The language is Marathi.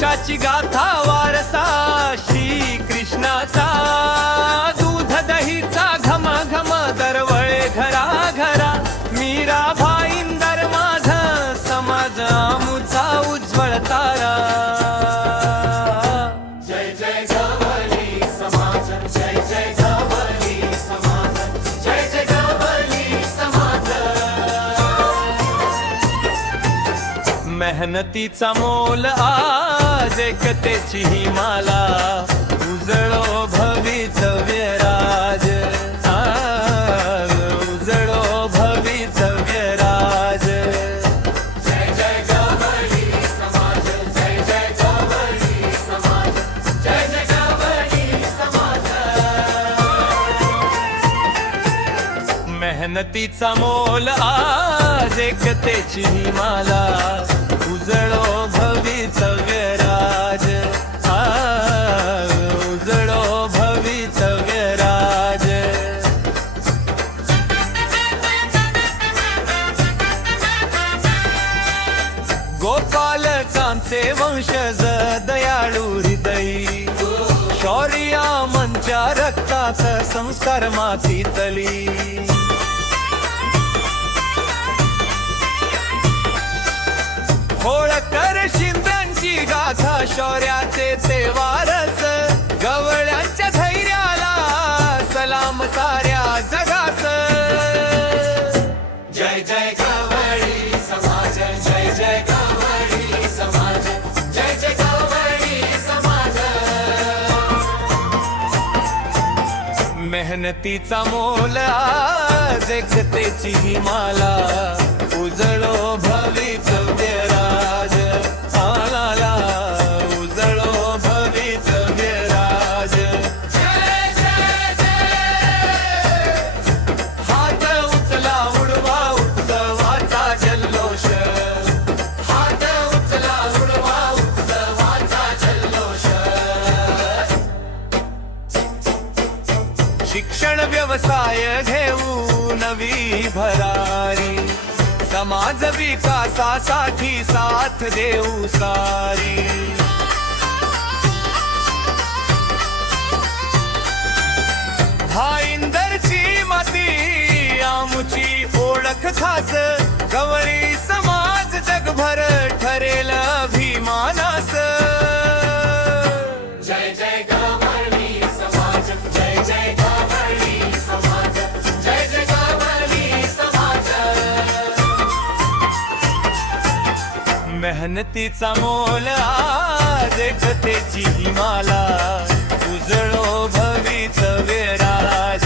यशाची गाथा वारसा श्री कृष्णाचा दूध दहीचा घम घम दरवळे घरा घरा मीरा भाईंदर माझ समाज आमुचा उज्ज्वल तारा जय जय गवळी समाज जय जय गवळी समाज जय जय गवळी समाज मेहनतीचा मोल आज एकतेची ही माला उजळो भवितव्य राज उजळो भवितव्य राज जय जय गवळी समाज जय जय गवळी समाज जय जय गवळी समाज मेहनतीचा मोल आज एकतेची ही माला उजळो भवितव्य राज उजळो भवितव्य राज गोपालकांचे वंशज दयाळू हृदयी शौर्या मंच्या रक्तात संस्कार मातीतली होळकर शिंद्यांची गाथा शौर्याचे ते वारस गवळ्यांच्या धैर्याला सलाम साऱ्या जगास जय जय गवळी समाज जय जय गवळी समाज जय जय गवळी समाज मेहनतीचा मोल आज एकतेची ही माला उजळो भवितव्य राज आला उजळो भवितव्य राज जय जय जय हात उचला उडवा उत्सवाचा जल्लोष हात उचला उडवा उत्सवाचा जल्लोष शिक्षण व्यवसाय घेऊ नवी भरारी समाज विकासासाठी साथ देऊ सारी भाईंदरची माती आमुची ओळख खास गवळी समाज जगभर ठरेल अभिमानास जय जय गवळी समाज जय जय गवळी समाज जय जय गवळी समाज मेहनतीचा मोल आज एकतेची ही माला उजळो भवितव्य राज